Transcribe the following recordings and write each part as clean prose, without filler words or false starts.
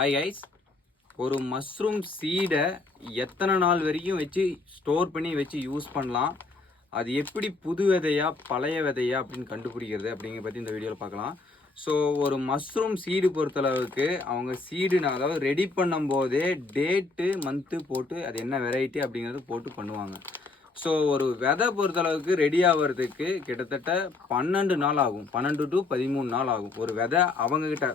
Hi guys, ஒரு mushroom சீடை எத்தனை நாள் வரைக்கும் வச்சு ஸ்டோர் பண்ணி வச்சு யூஸ் பண்ணலாம், அது எப்படி புது விதையா பழைய விதையா அப்படின்னு கண்டுபிடிக்கிறது அப்படிங்கிற பற்றி இந்த வீடியோவில் பார்க்கலாம். ஸோ ஒரு மஷ்ரூம் சீடு பொறுத்தளவுக்கு அவங்க சீடு அதாவது ரெடி பண்ணும்போதே டேட்டு மந்த்து போட்டு அது என்ன வெரைட்டி அப்படிங்கிறது போட்டு பண்ணுவாங்க. ஸோ ஒரு விதை பொறுத்தளவுக்கு ரெடி ஆகிறதுக்கு கிட்டத்தட்ட 12 நாள் ஆகும், 12 to 13 நாள் ஆகும். ஒரு விதை அவங்கக்கிட்ட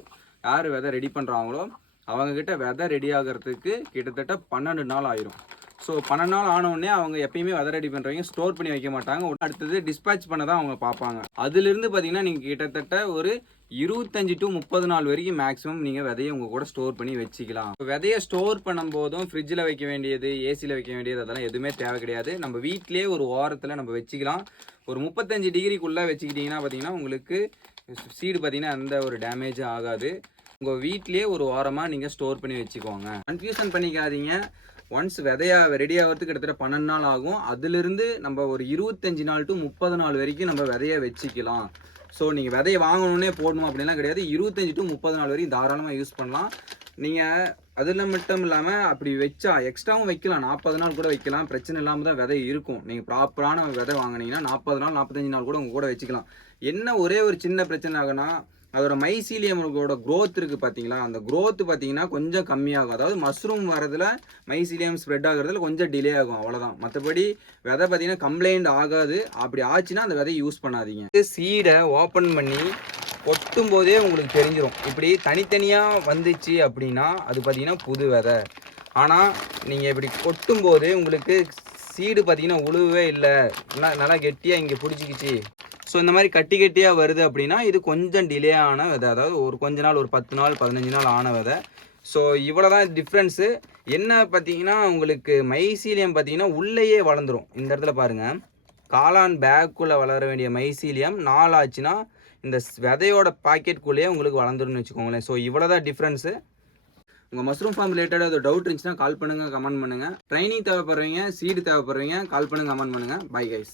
யார் விதை ரெடி பண்ணுறாங்களோ அவங்கக்கிட்ட விதை ரெடி ஆகிறதுக்கு கிட்டத்தட்ட 12 நாள் ஆயிரும். ஸோ 12 நாள் ஆனவுடனே அவங்க எப்பயுமே விதை ரெடி பண்ணுறவங்க ஸ்டோர் பண்ணி வைக்க மாட்டாங்க, அடுத்தது டிஸ்பேச் பண்ண தான் அவங்க பார்ப்பாங்க. அதுலேருந்து பார்த்தீங்கன்னா நீங்கள் கிட்டத்தட்ட ஒரு 25 to 30 நாள் வரைக்கும் மேக்ஸிமம் நீங்கள் விதையை உங்கள் கூட ஸ்டோர் பண்ணி வச்சுக்கலாம். விதையை ஸ்டோர் பண்ணும்போதும் ஃப்ரிட்ஜில் வைக்க வேண்டியது, ஏசியில் வைக்க வேண்டியது அதெல்லாம் எதுவுமே தேவை கிடையாது. நம்ம வீட்டிலேயே ஒரு ஓரத்தில் நம்ம வச்சுக்கலாம். ஒரு 35 டிகிரிக்குள்ளே வச்சுக்கிட்டிங்கன்னா பார்த்தீங்கன்னா உங்களுக்கு சீடு பார்த்தீங்கன்னா எந்த ஒரு டேமேஜும் ஆகாது. உங்கள் வீட்லேயே ஒரு ஓரமாக நீங்கள் ஸ்டோர் பண்ணி வச்சுக்கோங்க. கன்ஃபியூஷன் பண்ணிக்காதீங்க. ஒன்ஸ் விதையா ரெடி ஆகிறதுக்கு கிட்டத்தட்ட 12 நாள் ஆகும். அதிலிருந்து நம்ம ஒரு 25 நாள் to 30 நாள் வரைக்கும் நம்ம விதையை வச்சுக்கலாம். ஸோ நீங்கள் விதையை வாங்கணுன்னே போடணும் அப்படின்லாம் கிடையாது. 25 to 30 நாள் வரைக்கும் தாராளமாக யூஸ் பண்ணலாம். நீங்கள் அதில் மட்டும் இல்லாமல் அப்படி வச்சா எக்ஸ்ட்ராவும் வைக்கலாம், 40 நாள் கூட வைக்கலாம், பிரச்சனை இல்லாமல் தான் விதை இருக்கும். நீங்கள் ப்ராப்பரான விதை வாங்கினீங்கன்னா 40 நாள் 45 நாள் கூட உங்கள் கூட வச்சுக்கலாம். என்ன ஒரே ஒரு சின்ன பிரச்சனை ஆகுனா அதோட மைசீலியமோட க்ரோத் இருக்குது பார்த்தீங்களா, அந்த க்ரோத் பார்த்தீங்கன்னா கொஞ்சம் கம்மியாகும். அதாவது மஷ்ரூம் வரதில் மைசீலியம் ஸ்ப்ரெட் ஆகிறதுல கொஞ்சம் டிலே ஆகும், அவ்வளோதான். மற்றபடி விதை பார்த்தீங்கன்னா கம்ப்ளைண்ட் ஆகாது. அப்படி ஆச்சுன்னா அந்த விதையை யூஸ் பண்ணாதீங்க. சீடை ஓப்பன் பண்ணி கொட்டும் போதே உங்களுக்கு தெரிஞ்சிடும். இப்படி தனித்தனியாக வந்துச்சு அப்படின்னா அது பார்த்தீங்கன்னா புது விதை. ஆனால் நீங்கள் இப்படி கொட்டும் போது உங்களுக்கு சீடு பார்த்தீங்கன்னா உழுவே இல்லை, நல்லா கெட்டியாக இங்கே பிடிச்சிக்கிச்சு. ஸோ இந்த மாதிரி கட்டி கட்டியாக வருது அப்படின்னா இது கொஞ்சம் டிலே ஆன விதை, அதாவது ஒரு கொஞ்ச நாள், ஒரு 10 நாள் 15 நாள் ஆன விதை. ஸோ இவ்வளோ தான் டிஃப்ரென்ஸு. என்ன பார்த்தீங்கன்னா உங்களுக்கு மைசீலியம் பார்த்தீங்கன்னா உள்ளேயே வளர்ந்துடும். இந்த இடத்துல பாருங்கள், காளான் பேக்குள்ளே வளர வேண்டிய மைசீலியம் 4 ஆச்சுன்னா இந்த விதையோட பாக்கெட்டுக்குள்ளேயே உங்களுக்கு வளர்ந்துருன்னு வச்சுக்கோங்களேன். ஸோ இவ்வளோ தான் டிஃப்ரென்ஸு. உங்கள் மஷ்ரூம் ஃபார்ம் ரிலேட்டடாக ஏதோ டவுட் இருந்துச்சுன்னா கால் பண்ணுங்கள், கமெண்ட் பண்ணுங்கள். ட்ரைனிங் தேவைப்படுறீங்க, சீடு தேவைப்படுறீங்க, கால் பண்ணுங்கள், கமெண்ட் பண்ணுங்கள். Bye guys.